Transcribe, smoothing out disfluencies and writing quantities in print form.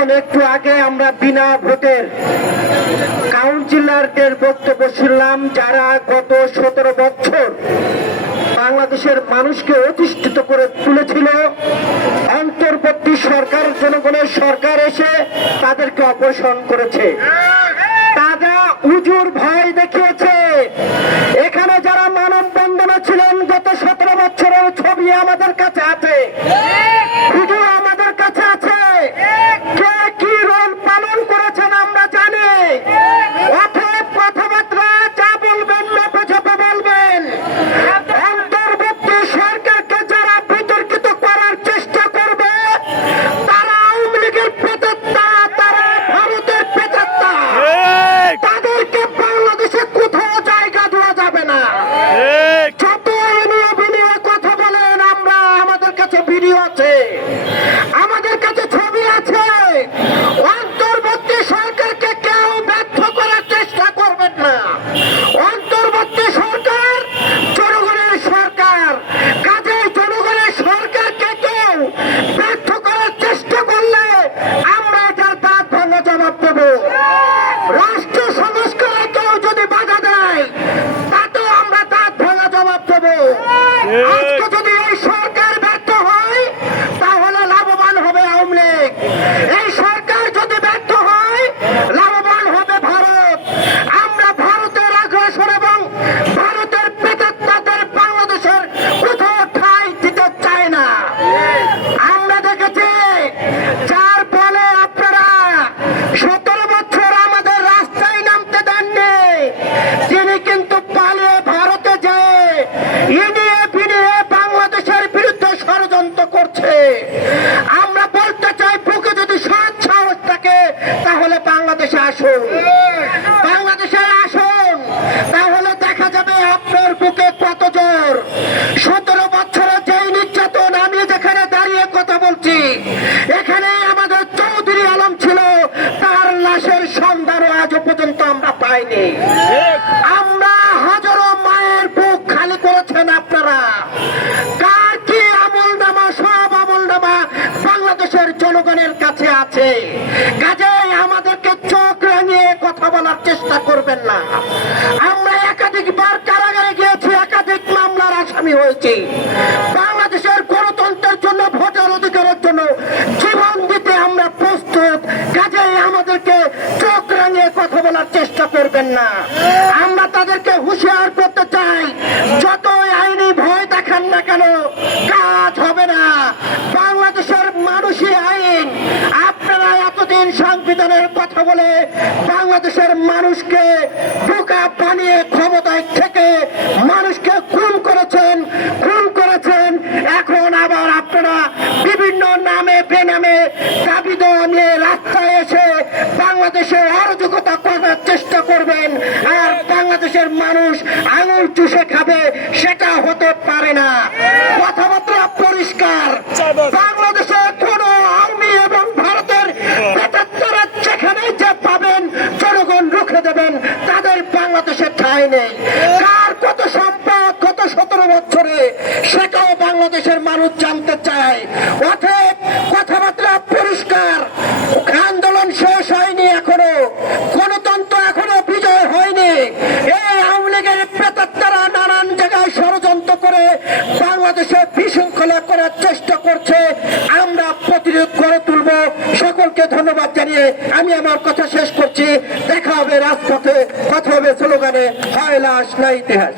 বন্ধুগণ, একটু আগে আমরা বিনা ভোটের কাউন্সিলরদের বক্তব্য শুনলাম, যারা গত 17 বছর বাংলাদেশের মানুষকে অধিষ্ঠিত করে তুলেছিল। অন্তর্বর্তী সরকার, জনগণের সরকার এসে তাদেরকে অপসারণ করেছে। তারা উজুর ভয় দেখিয়েছে। এখানে যারা মানববন্ধনে ছিলেন গত 17 বছরের ছবি আমাদের কাছে আছে, ভিডিও আমাদের কাছে আছে। কে কি রোল পালন করেছেন আমরা জানি। অথব কথাবার্তা যা বলবেন মেপে ঝেপে বলবেন। অন্তর্বর্তী সরকারকে যারা বিতর্কিত করার চেষ্টা করবে তারা আওয়ামী লীগের প্রেতাত্মা, তারা ভারতের প্রেতাত্মা। তাদেরকে বাংলাদেশে কোথাও জায়গা দেওয়া যাবে না। যত এনিয়ে বিনিয়ে কথা বলেন, আমরা আমাদের কাছে ভিডিও আছে, আমাদের কাছে ছবি আছে। অন্তর্বর্তী সরকারকে কেউ ব্যর্থ করার চেষ্টা করবেন না। অন্তর্বর্তী সরকার জনগণের সরকার, কাজেই জনগণের সরকারকে কেউ ব্যর্থ করার চেষ্টা করলে আমরা এটার দাঁত ভাঙা জবাব দেব। রাষ্ট্র সংস্কারে কেউ যদি বাধা দেয় তাতেও আমরা দাঁত ভাঙা জবাব দেব। আজকে যদি এই সরকার ব্যর্থ হয় তাহলে লাভবান হবে আওয়ামী লীগ। এই সরকার যদি ব্যর্থ হয় লাভবান হবে ভারত। আমরা ভারতের আগ্রাসন এবং ভারতের প্রেতাত্মাদের বাংলাদেশের কোথাও ঠাঁই দিতে চাই না। আমরা দেখেছি যার ফলে আপনারা 17 বছর আমাদের রাস্তায় নামতে দেননি, তিনি কিন্তু পালিয়ে ভারতে যেয়ে ইনিয়ে বিনিয়ে বাংলাদেশের বিরুদ্ধে ষড়যন্ত্র করছে। আমরা বলতে চাই, বুকে যদি সৎ সাহস থাকে তাহলে বাংলাদেশে আসুন, বাংলাদেশে আসুন। তাহলে দেখা যাবে আপনার বুকে কত জোর। 17 বছরে যেই নির্যাতন, আমি যেখানে দাঁড়িয়ে কথা বলছি এখানে আমাদের চৌধুরী আলম ছিল, তার লাশের সন্ধানও আজও পর্যন্ত আমরা পাইনি। আমরা হাজারো মায়ের বুক খালি করেছেন আপনারা। কার কি আমল নামা, সব আমল নামা বাংলাদেশের জনগণের কাছে আছে। কাজেই আমাদেরকে চোখ রাঙিয়ে কথা বলার চেষ্টা করবেন না। আমরা একাধিকবার কারাগারে গিয়েছি, একাধিক মামলার আসামি হয়েছি। বাংলাদেশের গণতন্ত্রের জন্য, ভোটের অধিকারের জন্য জীবন দিতে আমরা প্রস্তুত। কাজেই আমাদেরকে চোখ রাঙিয়ে কথা বলার চেষ্টা করবেন না। আমরা তাদেরকে হুঁশিয়ার করতে চাই, যতই আইনি ভয় দেখান না কেন কাজ হবে না। বাংলাদেশের মানুষই আইন। আপনারা এতদিন সংবিধানের কথা বলে বাংলাদেশের মানুষকে বোকা বানিয়ে ক্ষমতায় থেকে মানুষকে খুন করেছেন। এখন আবার আপনারা বিভিন্ন নামে বেনামে দাবি দেওয়া নিয়ে রাস্তায় এসে বাংলাদেশে অরাজকতা করার চেষ্টা করবেন, আর বাংলাদেশের মানুষ আঙুল চুষে খাবে, সেটা হতে পারে না। কথাবার্তা পরিষ্কার। বাংলাদেশে কোন আওয়ামী এবং ভারতের প্রেতাত্মারা যেখানে যে পাবেন জনগণ রুখে দেবেন, তাদের বাংলাদেশে ঠাঁই নেই। কার কত সম্পদ গত 17 বছরে সেটাও বাংলাদেশের মানুষ জানতে চায়। অতএব কথাবার্তা পরিষ্কার। আন্দোলন শেষ হয়নি এখনো, গণতন্ত্র এখনো বিজয় হয়নি। এই আওয়ামী লীগের প্রেতাত্মারা নানান জায়গায় ষড়যন্ত্র করে বাংলাদেশে বিশৃঙ্খলা করার চেষ্টা করছে। আমরা প্রতিরোধ করে তুলব। সকলকে ধন্যবাদ জানিয়ে আমি আমার কথা শেষ করছি। দেখা হবে রাজপথে, কথা হবে স্লোগানে। হয় লাশ না ইতিহাস।